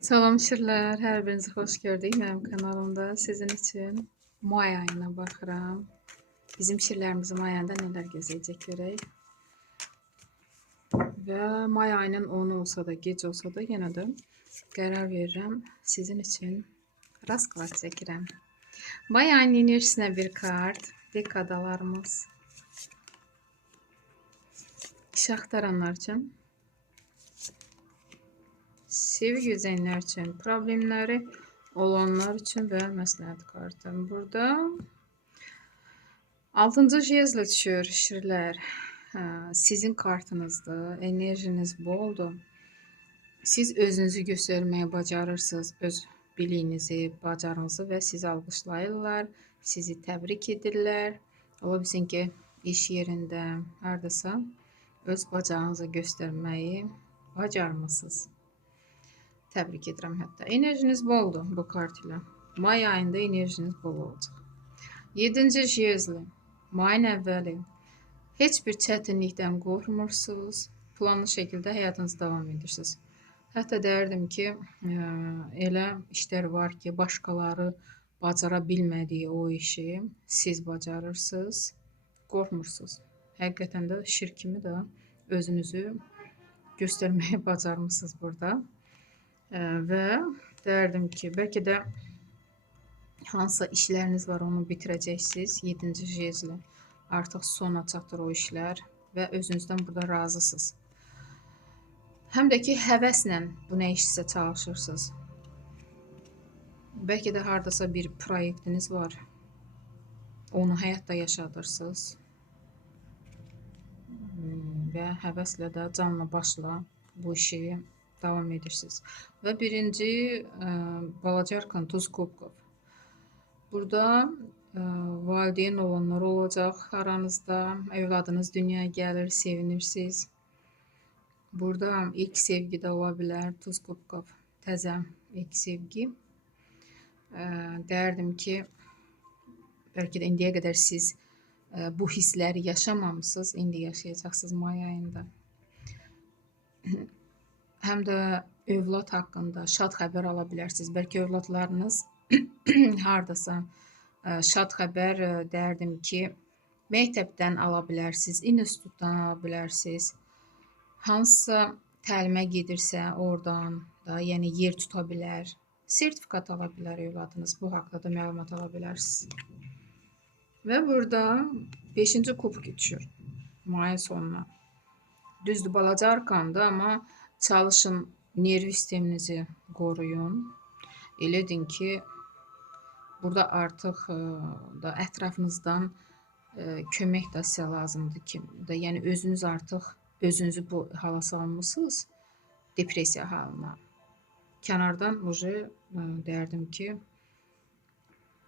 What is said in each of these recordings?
Salam şirlər, hər birinizi xoş gördük mənim kanalımda. Sizin üçün may ayına baxıram. Bizim şirlərimizi may ayında nələr gözləyəcək görək. Və may ayının 10-u olsa da, gec olsa da yenə də qərar verirəm. Sizin üçün rasklad çəkirəm. May ayının enerjisinə bir kart, dekadalarımız. İş axtaranlar üçün, sevgi üzənlər üçün, problemləri olanlar üçün və məsləhət kartım. Burada 6-cı jezlə düşür şirlər. Sizin kartınızdır, enerjiniz boldur. Siz özünüzü göstərməyə bacarırsınız, öz biliyinizi, bacarığınızı və sizi alqışlayırlar, sizi təbrik edirlər. Ola bilsin ki, iş yerində, hardasa öz bacarığınızı göstərməyi bacarmısınız. Təbrik edirəm hətta. Enerjiniz boldur bu kart ilə. May ayında enerjiniz bol olacaq. 7-ci jezli. Mayın əvvəli. Heç bir çətinlikdən qorxmursunuz. Planlı şəkildə həyatınızı davam edirsiniz. Hətta deyərdim ki, elə işlər var ki, başqaları bacara bilmədiyi o işi siz bacarırsınız. Qorxmursunuz. Həqiqətən də şir kimi də özünüzü göstərməyə bacarmısınız burada. Və deyərdim ki, bəlkə də hansısa işləriniz var, onu bitirəcəksiniz. 7-ci jezli. Artıq sona çatır o işlər və özünüzdən burada razısınız. Həm də ki, həvəslə bu nə işsə çalışırsınız. Bəlkə də hardasa bir proyektiniz var. Onu həyatda yaşadırsınız. Və həvəslə də canla başla bu işi davam edirsiniz. Və birinci balaca arkan tuz kubkov. Burada valideyn olanlar olacaq aranızda. Evladınız dünyaya gəlir, sevinirsiniz. Burada ilk sevgi də ola bilər. Tuz kubkov, təzə ilk sevgi. Deyərdim ki, bəlkə də indiyə qədər siz bu hissləri yaşamamısınız. İndi yaşayacaqsınız may ayında. Həm də övlad haqqında şad xəbər ala bilərsiniz. Bəlkə övladlarınız hardasa şad xəbər deyərdim ki, məktəbdən ala bilərsiniz, institutdan ala bilərsiniz. Hansısa təlimə gedirsə, oradan da, yəni yer tuta bilər. Sertifikat ala bilər övladınız. Bu haqda da məlumat ala bilərsiniz. Və burada 5-ci kubk düşür mayın sonuna. Düzdür, balaca arkandır, amma çalışın, nervi sisteminizi qoruyun. Elə edin ki, burada artıq da ətrafınızdan kömək də sizə lazımdır ki, yəni özünüz artıq özünüzü bu hala salmısınız, depressiya halına. Kənardan deyərdim ki,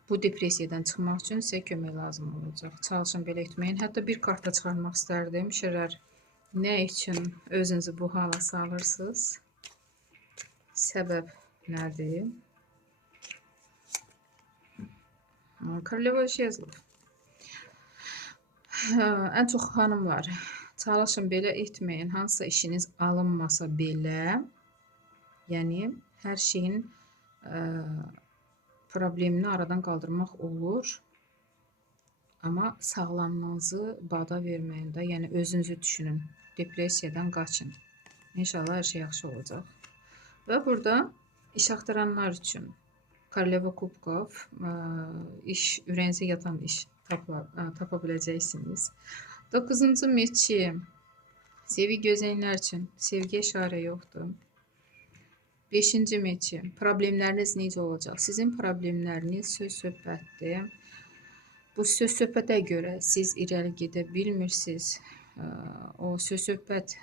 bu depressiyadan çıxmaq üçün sizə kömək lazım olacaq. Çalışın belə etməyin. Hətta bir kart da çıxarmaq istərdim. Şirlər, nə üçün özünüzü bu hala salırsınız? Səbəb nədir? Koroleva jezlov. Ən çox xanımlar, çalışın belə etməyin. Hansısa işiniz alınmasa belə, yəni hər şeyin problemini aradan qaldırmaq olur. Amma sağlamlığınızı bada verməyin də, yəni özünüzü düşünün. Depressiyadan qaçın. İnşallah hər şey yaxşı olacaq. Və burada iş axtaranlar üçün Koroleva kubkov, iş, ürəyinizə yatan iş tapa biləcəksiniz. 9-cu meçi, sevgi gözləyənlər üçün sevgi işarə yoxdur. 5-ci meçi, problemləriniz necə olacaq? Sizin problemləriniz söz-söhbətdir. Bu söz-söhbətə görə siz irəli gedə bilmirsiniz. O söz-söhbət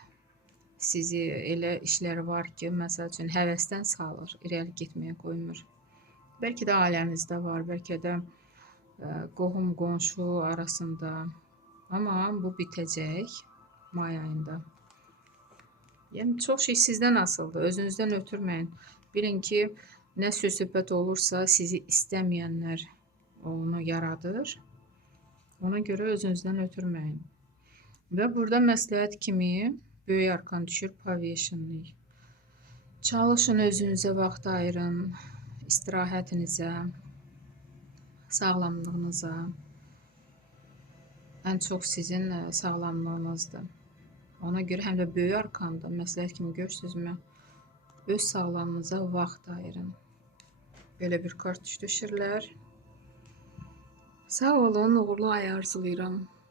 sizi elə işlər var ki, məsəl üçün həvəsdən salır, irəli getməyə qoymur. Bəlkə də ailənizdə var, bəlkə də qohum, qonşu arasında. Amma bu bitəcək may ayında. Yəni, çox şey sizdən asılıdır, özünüzdən ötürməyin. Bilin ki, nə söz-söhbət olursa, sizi istəməyənlər onu yaradır. Ona görə özünüzdən ötürməyin. Və burada məsləhət kimi böyük arkan düşür, povешенный. Çalışın, özünüzə vaxt ayırın, istirahətinizə, sağlamlığınıza. Ən çox sizin sağlamlığınızdır. Ona görə həm də böyük arkamda məsləhət kimi görürsünüzmü? Öz sağlamlığınıza vaxt ayırın. Belə bir kart düşdü şirlər. Sağ olun, uğurlu ay arzulayıram.